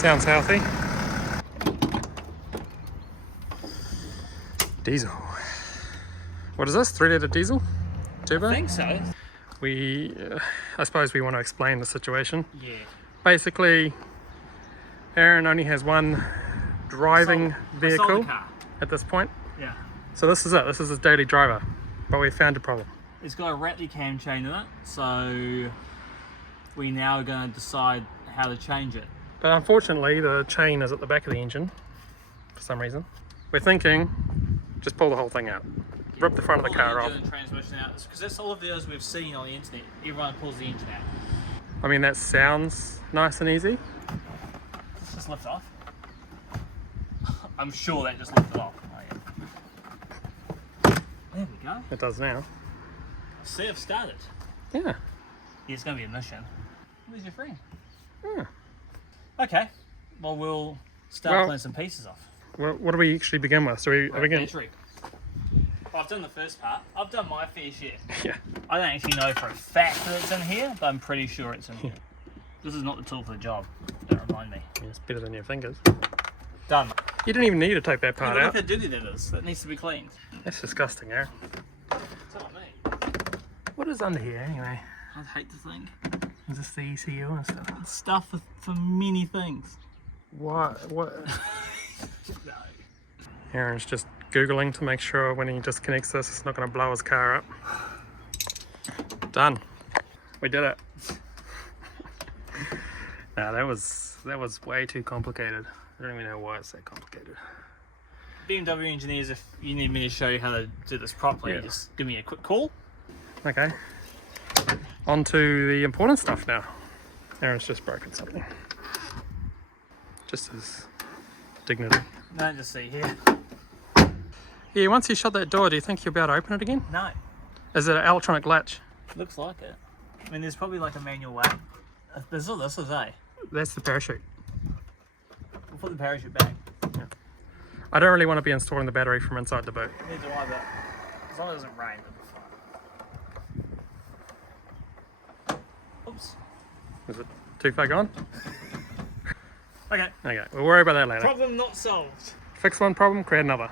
Sounds healthy. Diesel. What is this? 3 litre diesel? Turbo? I think so. I suppose we want to explain the situation. Yeah. Basically, Aaron only has one driving vehicle I sold the car. at this point. Yeah. So this is it. This is his daily driver. But we found a problem. It's got a Rattly cam chain in it, so we now are going to decide how to change it. But unfortunately, the chain is at the back of the engine for some reason. We're thinking, just pull the whole thing out. Rip the front of the car off. And transmission out, because that's all the videos we've seen on the internet. Everyone pulls the engine out. I mean, that sounds nice and easy. Let's just lift off. I'm sure that just lifted off. Oh, yeah. There we go. It does now. See, I've started. Yeah. Yeah, it's going to be a mission. Where's your friend? Yeah. Okay. Well, we'll start pulling some pieces off. Well, what do we actually begin with? So we begin. Battery. Well, I've done the first part. I've done my fair share. Yeah. I don't actually know for a fact that it's in here, but I'm pretty sure it's in here. This is not the tool for the job. Don't remind me. Yeah, it's better than your fingers. Done. You didn't even need to take that part Look out. how dirty that is. That needs to be cleaned. That's disgusting, Aaron. It's not me. What is under here anyway? I'd hate to think. Is this the ECU and stuff? It's stuff for many things. What? No. Aaron's just Googling to make sure when he disconnects this, it's not going to blow his car up. Done. We did it. No, that was way too complicated. I don't even know why it's that complicated. BMW engineers, if you need me to show you how to do this properly, Yeah. just give me a quick call. Okay. On to the important stuff now. Aaron's just broken something. Just his dignity. No, just see here. Yeah, once you shut that door, do you think you'll be able to open it again? No. Is it an electronic latch? Looks like it. I mean, there's probably like a manual way. This is A. That's the parachute. We'll put the parachute back. I don't really want to be installing the battery from inside the boot. Neither do I, but as long as it doesn't rain, it'll be fine. Oops. Is it too far gone? Okay. Okay, we'll worry about that later. Problem not solved. Fix one problem, create another.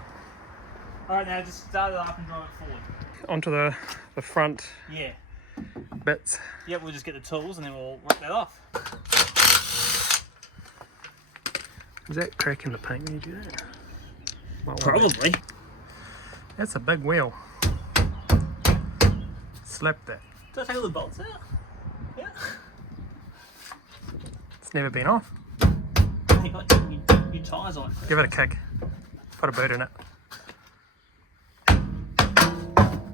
Alright, now just start it up and drive it forward. Onto the front Yeah. bits. Yep, we'll just get the tools and then we'll rip that off. Is that cracking the paint when you do that? Might want Probably. that. That's a big wheel. Slap that. Did I take all the bolts out? Yeah. It's never been off. You got your tyres on it. Give it a kick. Put a boot in it.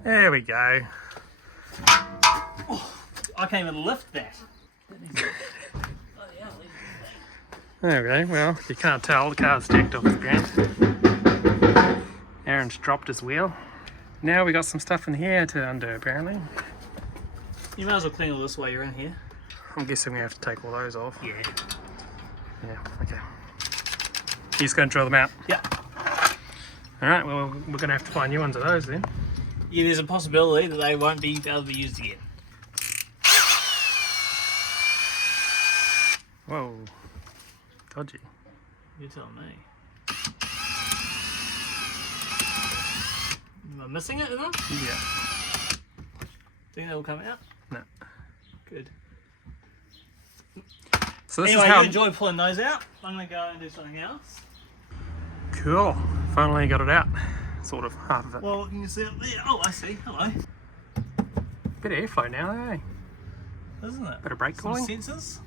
There we go. Oh, I can't even lift that. There we go. Well, you can't tell. The car's jacked off the ground. Aaron's dropped his wheel. Now we got some stuff in here to undo, apparently. You might as well clean all this while you're in here. I'm guessing we have to take all those off. Yeah. Yeah, okay. He's going to drill them out. Yeah. Alright, well, we're going to have to find new ones of those then. Yeah, there's a possibility that they won't be able to be used again. Whoa. Dodgy. You tell me. Am I missing it enough? Yeah. Think that will come out? No. Good. So this Anyway, is how... you enjoy pulling those out. I'm going to go and do something else. Cool. Finally got it out. Sort of, half of it. Well, you can see it there. Oh, I see. Hello. Bit of airflow now, eh? Isn't it? Bit of brake Some cooling. sensors.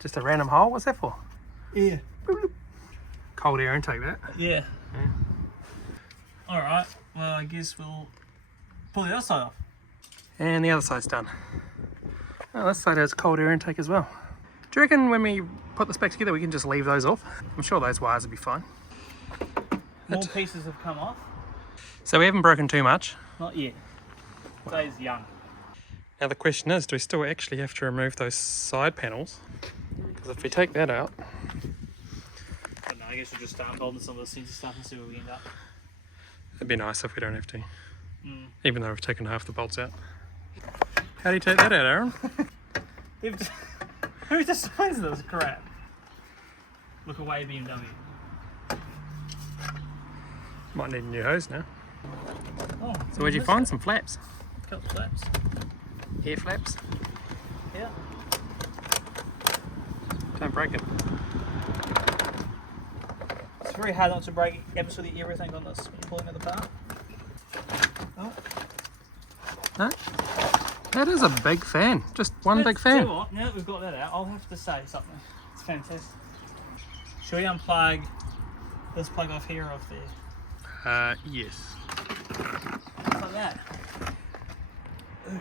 Just a random hole. What's that for? Yeah. Cold air intake, that. Yeah. Yeah. Alright. Well, I guess we'll pull the other side off. And the other side's done. Well, this side has cold air intake as well. Do you reckon when we put this back together we can just leave those off? I'm sure those wires will be fine. More pieces have come off. So we haven't broken too much. Not yet. Today's young. Now the question is, do we still actually have to remove those side panels? Because if we take that out... But no, I guess we'll just start unbolting some of the sensor stuff and see where we end up. It'd be nice if we don't have to. Mm. Even though we've taken half the bolts out. How do you take that out, Aaron? Who designs this crap? Look away, BMW. Might need a new hose now. Oh, So where'd you find some flaps? Couple flaps. Air flaps? Yeah. Don't break it. It's very hard not to break absolutely everything on this when you're pulling it apart. Oh. No? That is a big fan. Just one big fan. Tell you what, now that we've got that out, I'll have to say something. It's fantastic. Should we unplug this plug off here or off there? Yes. Like that. Do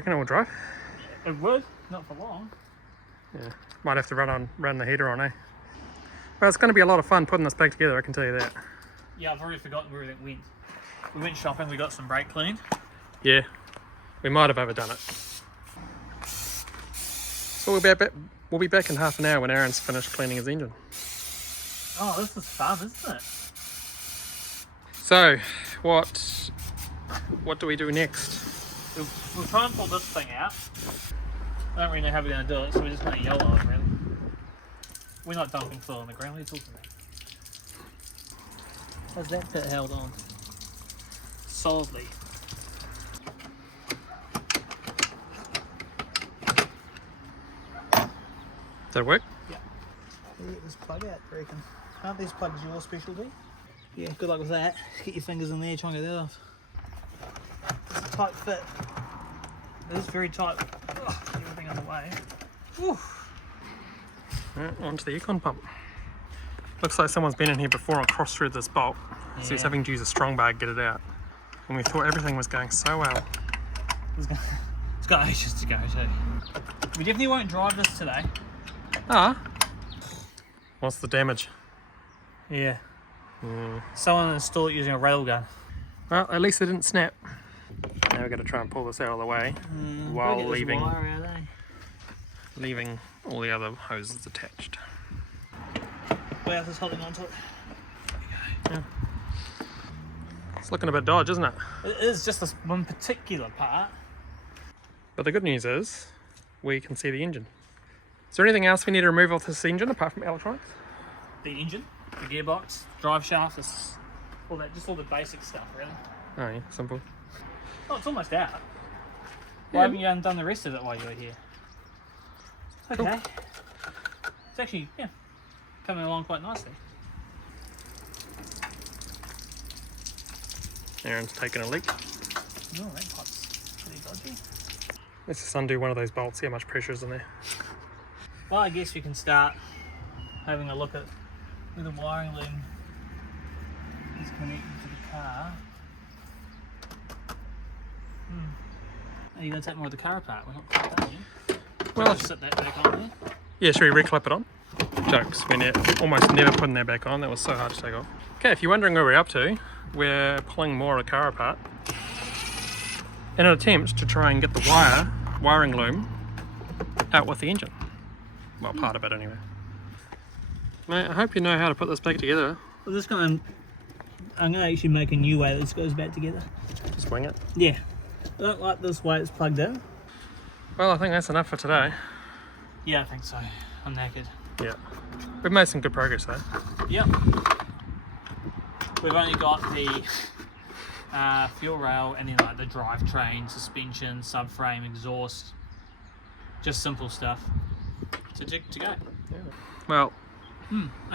you reckon it will drive? It would, not for long. Yeah. Might have to run the heater on, eh? Well, it's going to be a lot of fun putting this back together, I can tell you that. Yeah, I've already forgotten where everything went. We went shopping, we got some brake cleaned. Yeah. We might have overdone it. So we'll be back in half an hour when Aaron's finished cleaning his engine. Oh, this is fun, isn't it? So, what do we do next? We'll try and pull this thing out. I don't really know how we're going to do it, so we're just going to yell on it, really. We're not dumping fluid on the ground, what are you talking about? How's that bit held on? Solidly. Does that work? Yeah. Get this plug out, I reckon. Aren't these plugs your specialty? Yeah, good luck with that. Get your fingers in there, try and get that off. It's a tight fit. It is very tight. Ugh, everything on the way. Whew. Right, onto the econ pump. Looks like someone's been in here before and crossed through this bolt. So he's having to use a strong bar to get it out. And we thought everything was going so well. It's got ages to go too. We definitely won't drive this today. Ah. What's the damage? Yeah. Someone installed it using a railgun. Well, at least it didn't snap. Now we've got to try and pull this out of the way while Gotta get this leaving wire out, eh? leaving all the other hoses attached. What else is holding on to it? Yeah. It's looking a bit dodgy, isn't it? It is just this one particular part. But the good news is we can see the engine. Is there anything else we need to remove off this engine apart from electronics? The engine, the gearbox, drive shaft, all that, just all the basic stuff, really. Oh yeah, simple. Oh, it's almost out. Why haven't you done the rest of it while you were here? Okay. Cool. It's actually, yeah, coming along quite nicely. Aaron's taking a leak. Oh, that pipe's pretty dodgy. Let's just undo one of those bolts, see how much pressure is in there. Well, I guess we can start having a look at where the wiring loom is connected to the car. Are you going to take more of the car apart? We're not quite done yet. Well, Just sit that back on there. yeah, should we reclip it on? Jokes, we're almost never putting that back on. That was so hard to take off. Okay, if you're wondering where we're up to, we're pulling more of the car apart in an attempt to try and get the wiring loom out with the engine. Well, part of it anyway. Mate, I hope you know how to put this back together. I'm going to actually make a new way that this goes back together. Just wing it. Yeah. I don't like this way it's plugged in. Well, I think that's enough for today. Yeah, I think so. I'm knackered. Yeah. We've made some good progress though. Yep. We've only got the fuel rail and then like the drivetrain, suspension, subframe, exhaust. Just simple stuff to go. Yeah. Well,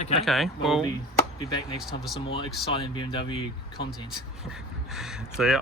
Okay. well, we'll be back next time for some more exciting BMW content. so yeah.